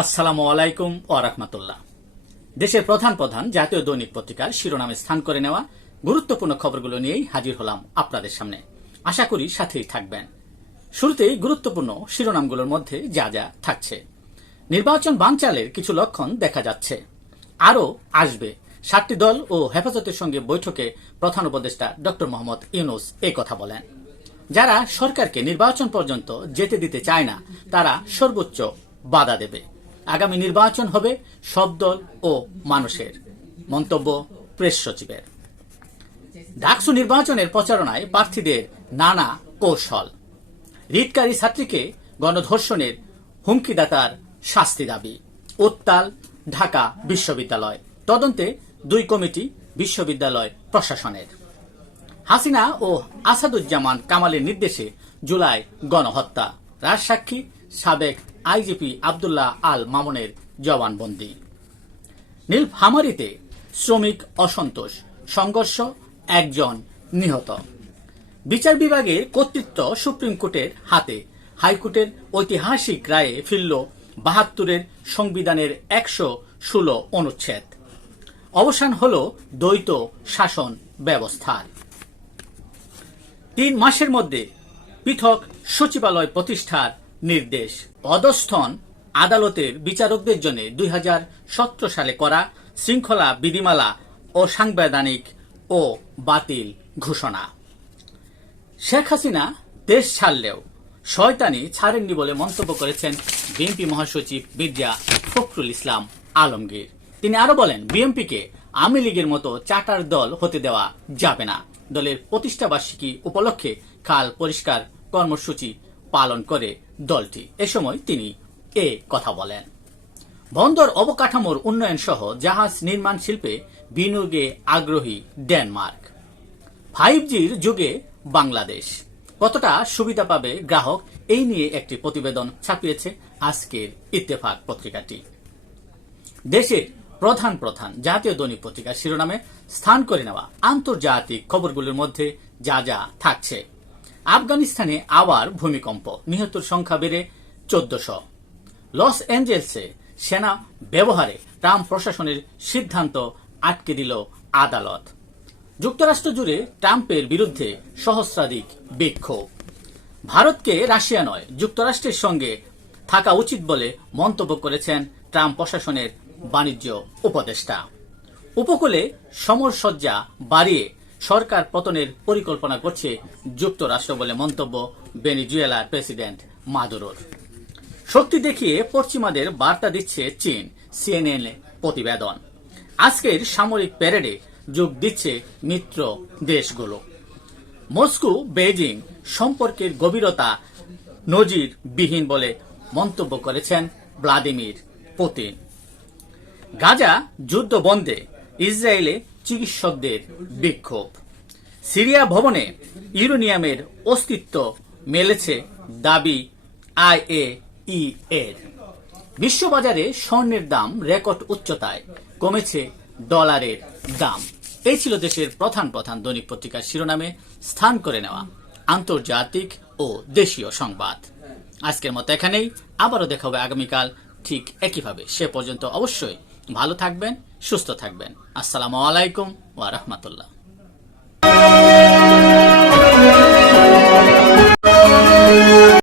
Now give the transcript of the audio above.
আসসালামু আলাইকুম ও রাহমাতুল্লাহ। দেশের প্রধান প্রধান জাতীয় দৈনিক পত্রিকার শিরোনামে স্থান করে নেওয়া গুরুত্বপূর্ণ খবরগুলো নিয়েই হাজির হলাম আপনাদের সামনে। আশা করি সাথেই থাকবেন। শুরুতেই গুরুত্বপূর্ণ শিরোনামগুলোর মধ্যে যা যা থাকছে। নির্বাচন বানচালের কিছু লক্ষণ দেখা যাচ্ছে। আরও আসবে। সাতটি দল ও হেফাজতের সঙ্গে বৈঠকে প্রধান উপদেষ্টা ডক্টর মোহাম্মদ ইউনুস এই কথা বলেন। যারা সরকারকে নির্বাচন পর্যন্ত যেতে দিতে চায় না, তারা সর্বোচ্চ বাধা দেবে। আগামী নির্বাচন হবে সব দল ও মানুষের। মন্তব্য প্রেস সচিবের। ডাকসু নির্বাচনের প্রচারণায় প্রার্থীদের নানা কৌশল। রিটকারী ছাত্রীকে গণধর্ষণের হুমকিদাতার শাস্তি দাবি। উত্তাল, ঢাকা বিশ্ববিদ্যালয়। তদন্তে দুই কমিটি বিশ্ববিদ্যালয় প্রশাসনের। হাসিনা ও আসাদুজ্জামান কামালের নির্দেশে জুলাই গণহত্যা। রাজসাক্ষী সাবেক আইজিপি আবদুল্লাহ আল মামুনের জবানবন্দি। নীলফামারীতে শ্রমিক অসন্তোষ, সংঘর্ষ, একজন নিহত। বিচার বিভাগের কর্তৃত্ব সুপ্রিম কোর্টের হাতে। হাইকোর্টের ঐতিহাসিক রায়ে ফিরল বাহাত্তরের সংবিধানের একশো ষোলো অনুচ্ছেদ। অবসান হল দ্বৈত শাসন ব্যবস্থার। তিন মাসের মধ্যে পৃথক সচিবালয় প্রতিষ্ঠার নির্দেশ। অধস্থন আদালতের বিচারকদের জন্য দুই হাজার সতেরো সালে করা শৃঙ্খলা বিধিমালা ও সাংবিধানিক ও বাতিল ঘোষণা। শেখ হাসিনা দেশ ছাড়লেও শয়তানি ছাড়েননি বলে মন্তব্য করেছেন বিএনপি মহাসচিব মির্জা ফখরুল ইসলাম আলমগীর। তিনি আরও বলেন, বিএনপিকে আওয়ামী লীগের মতো চাটার দল হতে দেওয়া যাবে না। দলের প্রতিষ্ঠাবার্ষিকী উপলক্ষে খাল পরিষ্কার কর্মসূচি পালন করে দলটি। এ সময় তিনি এ কথা বলেন। বন্দর অবকাঠামোর উন্নয়ন সহ জাহাজ নির্মাণ শিল্পে বিনিয়োগে আগ্রহী ডেনমার্ক। ফাইভ জির যুগে বাংলাদেশ। কতটা সুবিধা পাবে গ্রাহক? এই নিয়ে একটি প্রতিবেদন ছাপিয়েছে আজকের ইত্তেফাক পত্রিকাটি। দেশের প্রধান প্রধান জাতীয় দৈনিক পত্রিকার শিরোনামে স্থান করে নেওয়া আন্তর্জাতিক খবরগুলোর মধ্যে যা যা থাকছে। আফগানিস্তানে আবার ভূমিকম্প। নিহতর সংখ্যা বেড়ে চোদ্দশো। লস অ্যাঞ্জেলসে সেনা ব্যবহারে ট্রাম্প প্রশাসনের সিদ্ধান্ত আটকে দিল আদালত। যুক্তরাষ্ট্র জুড়ে ট্রাম্পের বিরুদ্ধে সহস্রাধিক বিক্ষোভ। ভারতকে রাশিয়া নয়, যুক্তরাষ্ট্রের সঙ্গে থাকা উচিত বলে মন্তব্য করেছেন ট্রাম্প প্রশাসনের বাণিজ্য উপদেষ্টা। উপকূলে সমরসজ্জা বাড়িয়ে সরকার পতনের পরিকল্পনা করছে যুক্তরাষ্ট্র বলে মন্তব্য বেনিজুয়েলার প্রেসিডেন্ট মাদুরোর। শক্তি দেখিয়ে পশ্চিমাদের বার্তা দিচ্ছে চীন, সিএনএন প্রতিবেদন। আজকের সামরিক প্যারেডে যোগ দিচ্ছে মিত্র দেশগুলো। মস্কো বেজিং সম্পর্কের গভীরতা নজিরবিহীন বলে মন্তব্য করেছেন ভ্লাদিমির পুতিন। গাজা যুদ্ধ বন্ধে ইসরায়েলে চিকিৎসকদের বিক্ষোভ। সিরিয়া ভবনে ইউরেনিয়ামের অস্তিত্ব মেলেছে দাবি আইএ এর বিশ্ববাজারে স্বর্ণের দাম রেকর্ড উচ্চতায়, কমেছে ডলারের দাম। এই ছিল দেশের প্রধান প্রধান দৈনিক পত্রিকার শিরোনামে স্থান করে নেওয়া আন্তর্জাতিক ও দেশীয় সংবাদ। আজকের মতো এখানেই, আবারও দেখা হবে আগামীকাল ঠিক একইভাবে। সে পর্যন্ত অবশ্যই ভালো থাকবেন সুস্থ থাকবেন। আসসালামু আলাইকুম ওয়া রাহমাতুল্লাহ।